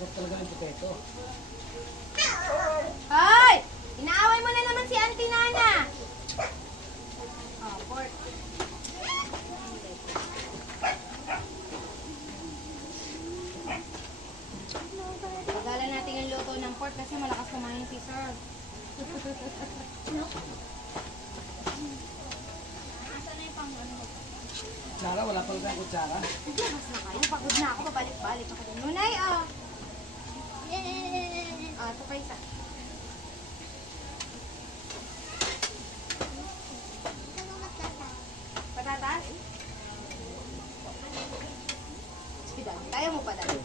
Huwag talaga yung potato. Hoy! Inaaway mo na naman si Auntie Nana. Oh, pork. Pagalan natin yung luto ng pork kasi malakas kumain si Sir. Asan na yung pang ano? Kutsara, wala pa rin tayong kutsara. Naglabas na kayo. Pagod na ako. Pabalik-balik ako din. Nunay, oh. Ah, ito pa isa. Patatas? Pidal. Kaya mo pa dali.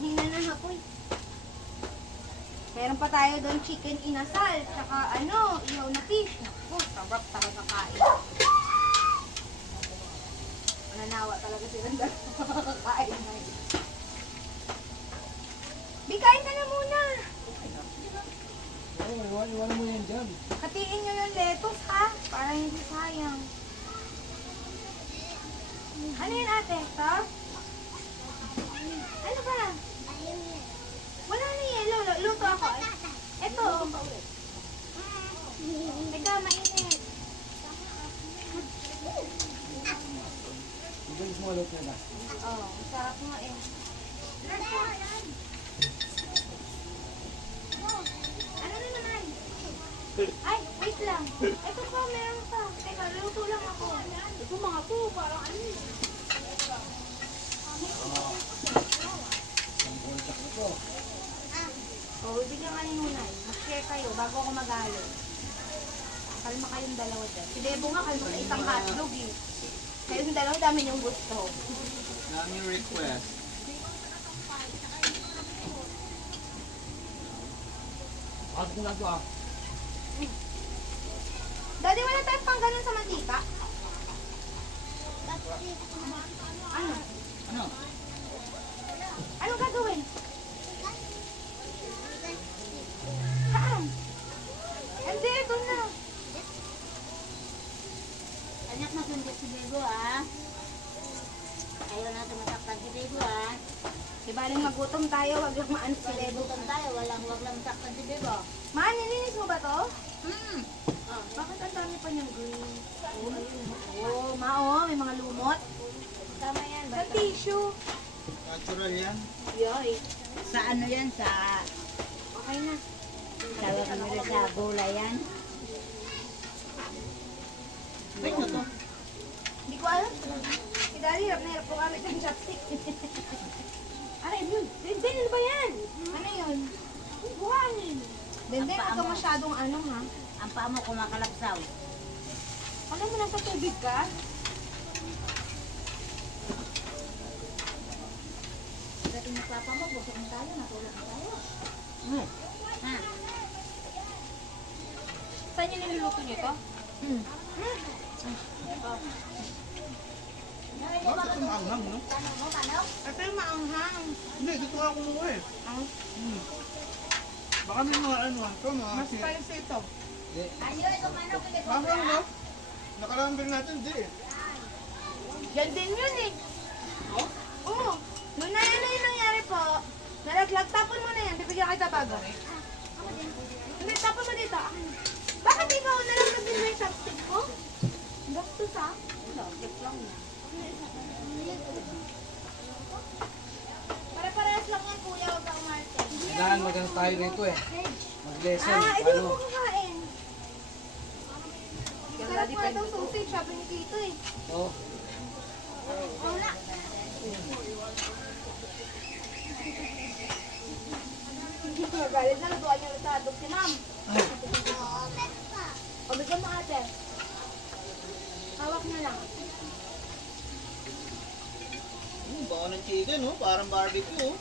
Hingnan na hapoy. Meron pa tayo doon chicken inasal. Tsaka ano, ihaw na fish. Naku, sarap talaga kain. Mananawa talaga silang dalawa kakain na yun. Bikain ka na muna. Oo, iwan mo yan dyan. Hatiin nyo yung lettuce ha. Para hindi sayang. Ano yun ate? Ito? Ano ba? Wala na yellow. Luto ako. Ito. Teka, mainit. Ibig mo ulit na ba? Oh, sarap nga eh. Ano na naman? Ay, wait lang. Ito pa, meron pa. Teka, luto lang ako. Ito mga to, parang ano eh. Ang bultak na to. Oh, bibigyan ka ni Nunay. Mag-share kayo bago ako mag-alo. Kalma kayong dalawa dyan. Si Debo nga, kalma ka isang hotdog eh. Kayong dalawa, dami niyong gusto. Daming request. Bakit ko lang to ah? Daddy, wala tayong pang ganun sa mantika? Ano? Ano? Anong gagawin? Saan? Hindi, ito na. Anak na sundot si Bego ah. Ayaw natin masaktan si Bego ah. Di baling magutom tayo, wag lang maano si Debo. Bukan tayo, wag lang masaktan si Bego. Ma, nilinis mo ba to? Oh. Bakit ang dami pa niyang green? Oh, ayun. Oh, ma, oh, may mga lumot. Tama yan. Sa tissue. Natural yan. Yoy. Sa ano yan? Sa Okay na. tawag nila sa bola yan. Ay, ano to? Hindi ko alam. Si Daddy, hirap na hirap ko gamit ng chopstick. Aray, yun. Denden, ano ba yan? Ano yun? Buhangin. Denden, Ang huwag ka paa mo. masyadong ano, ha? Ang paa mo kumakalapsaw. Alam mo, nasa tubig ka? Dati nagpapa mo, busog na tayo, natulog na tayo. Ha? Saan yung niluluto niyo to? Bakit ito maanghang, no? Ito yung maanghang. Hindi, dito nga kumuha eh. Baka may mga ano, ito mga... Mas spicy ito. Baka no? Nakarambing natin, di eh. Yan din yun eh. Oo. Nung na ano yung nangyari po, nalaglag, tapon mo na yan. Bibigyan kita bago. Hindi, tapon mo dito. Bakit ikaw nalaglag din mo yung chopstick ko? Gastos ah. Pare-parehas lang yan, kuya. Huwag kang umarte. Kailangan maganda tayo rito eh. Mag-lesson. Ah, ito Paano? mo kakain. Sarap po itong sausage, sabi ni Tito eh. Oo. Wala. Magalit na, lutuan niya ulit sa adog si ma'am. O, bigyan mo ate. Hawak na lang. Baka ng chicken, no? Parang barbecue, oh.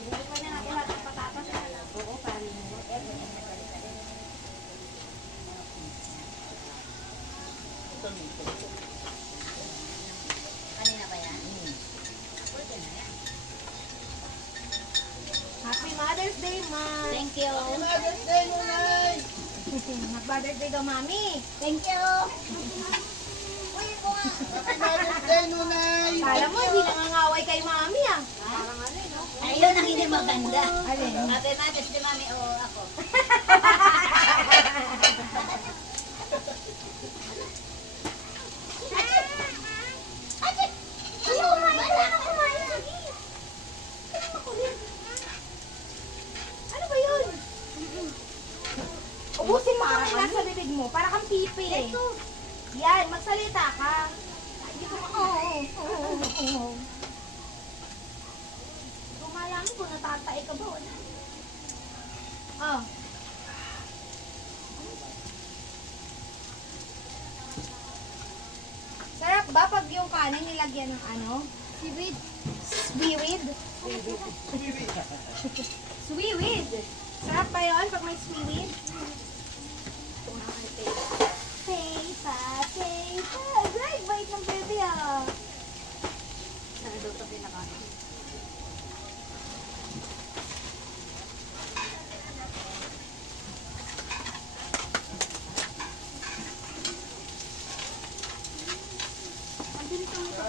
Bigyan pa niya natin lahat ng patatas. Oo, parang Kanina ba yan? Happy Mother's Day, Ma! Thank you. Mother's Day, Nunay! Mag-Mother's Day daw, Mami! Thank you. Happy Nunay! Kala mo, hindi nangangaway kay mami ah. Parang ano eh, no? Ayun ang hindi maganda. Alin? Ate Matis, di mami, oo ako. Ayaw kumain, wala nang kumain lagi. Ano ba yun? Ubusin mo kami nasa bibig mo, para kang pipi eh. Yan, magsalita ka. Hindi ko Gumalamin ko, natatay ka ba? Wala. Oh. Sarap ba pag yung kanin nilagyan ng ano? Seaweed. Seaweed? Seaweed. Sarap ba yun pag may seaweed? Teipa, teipa. Right, bait ng bebe ah. Sana daw ito pinakain. Ang bilis ang ito.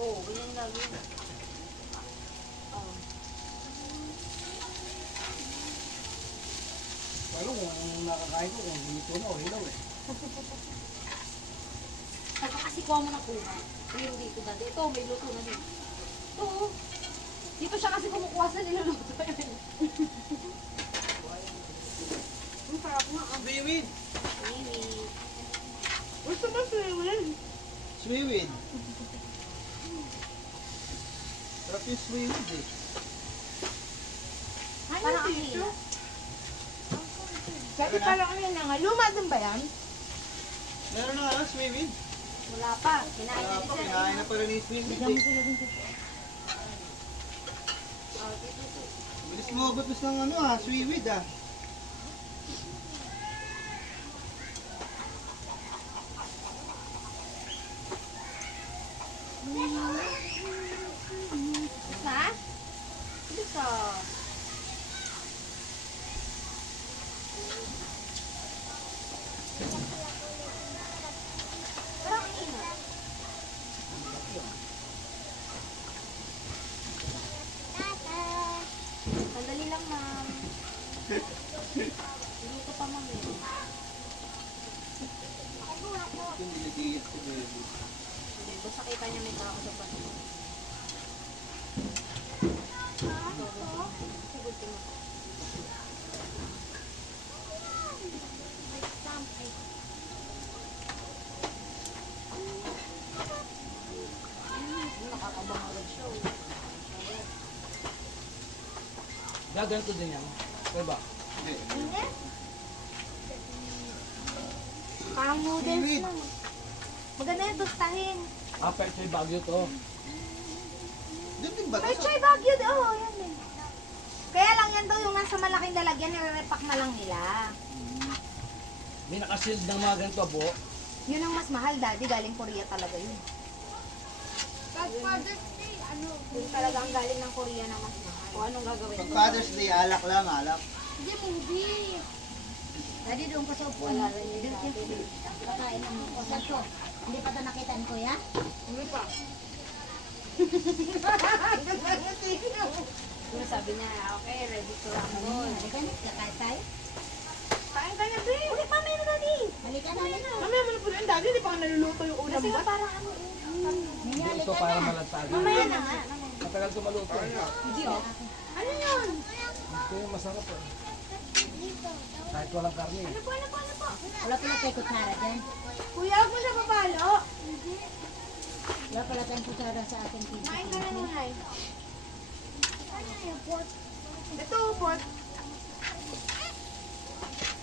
Oo, ganyan lagi. Pero kung nakakain ko, kung hinito na o hilaw eh. Saka kasi kuha mo na kuha. Yung dito dati. Ito, may luto na din. Oo. Dito siya kasi kumukuha sa niluluto. Ang sarap nga ah. Swiwid! Gusto mo seaweed? Swiwid! Sarap yung swiwid eh. Parang ang hila. Kasi parang ano yun na nga. Luma din ba yan? Meron na nga swiwid. Wala pa. Kinain Wala pa, kinain na pala ni swiwid Bigyan mo eh. sila din dito. Bilis mo abot ng ano ah, swiwid ah. Ha? Bisa. Parang ang ingat. Sandali lang, ma'am. Dito pa, ma'am. Yung diligiyat ko baby. Hindi, basta kita niya may tao sa pato. Sigutin mo. Nakakabang agad siya. Gaganto din yan. Diba? Hindi. Hindi. Parang noodles Seaweed. lang. Maganda yung tostahin. Ah, Pechay Baguio to. Doon din ba? May chai bagyo. Oo, yan din. Kaya lang yan daw yung nasa malaking lalagyan, nire-repack na lang nila. May nakasild ng mga ganito, bo. Yun ang mas mahal, daddy. Galing Korea talaga yun. Yun talaga ang galing ng Korea na mas mahal. O anong gagawin Pag mo? Father's Day, alak lang, alak. Hindi, movie. Dadi doon ka sa upuan. Kakain ng osan to. Hindi pa ito nakita ni Kuya? Hindi pa. Diba sabi niya, okay, ready to rumble. Halika na, kakain tayo. Kain ka na, babe. Ulit, mamaya na, daddy. Halika na, halika. Mamaya mo na po rin, daddy. Hindi pa nga naluluto yung ulam ba? Parang ano, Hindi ito para malansagin. mamaya na nga. Matagal ito maluto. Hindi, oh. Ano yun? Ito yung masarap eh. Kahit walang karne. Ano po, ano po, ano po? Wala pala tayo kutsara dyan. Kuya, huwag mo siya papalo. Wala pala tayong kutsara sa ating pizza. Kain ka na nung ay. Ito, pork.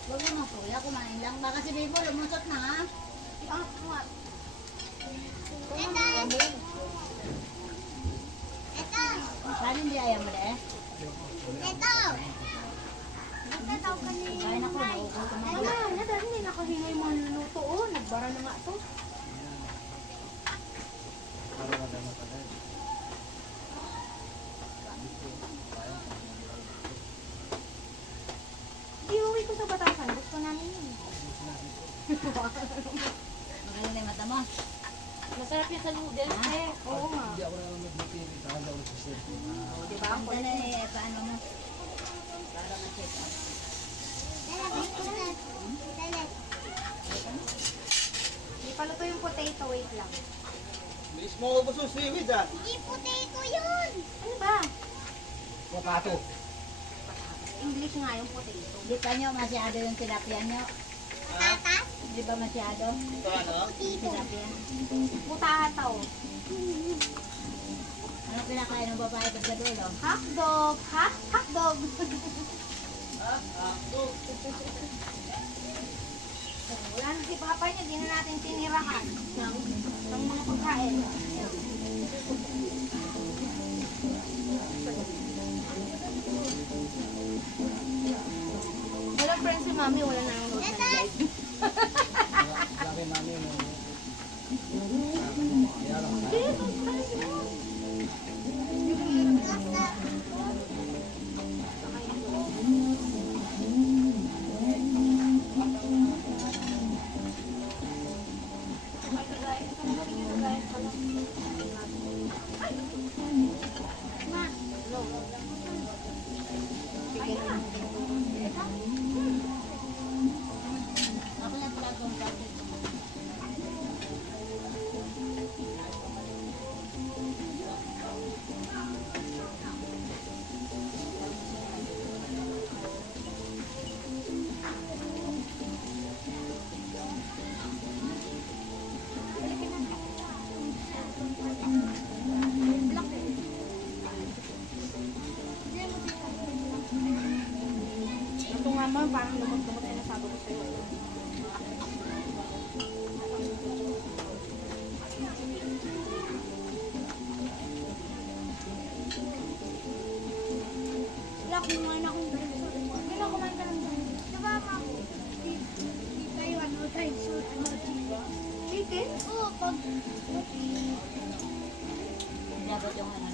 Huwag mo mga Kuya, kumain lang. Baka si Bibo, lumusot na ha. Ah, nga. Saan hindi ayaw mo eh? Kain ako, nauubusan ako. Wala na, dahil hindi nakahingay mo ang luluto. Oh, nagbara na nga ito. Para wala matagal. Iuwi ko sa Batasan. Gusto namin yun. Masarap yan sa noodles eh. Oo nga. Hindi ako na mag-matiri. Saka daw sa set. Di ba? Ang dala eh, paano mo? Para ma-check out. Hindi pa luto yung potato. Wait lang. Bilis mo ubos yung seaweed ah. Ano ba? Potato. English nga yung potato. Di pa nyo masyado yung tilapia nyo. Di ba masyado? Ito ano? Tilapia. Putataw. Ano pinakain ng babae pag sa dulo? Hotdog. Ha? Hotdog. Ah, hotdog. Wala na si Papa niya. Di na natin tinirahan ng mga pagkain. Walang friends si Mami. Wala na ang load ng live. Laki mami mo. Kaya lang. Ako na pala itong plastic. Ito nga mo, parang lumot-lumot ay nasabi ko sa'yo. Wala, kumain akong dinosaur. Hindi na kumain ka ng dinosaur. Diba, ma? Di tayo dinosaur, chicken? Oo, pag... Dapat yung ano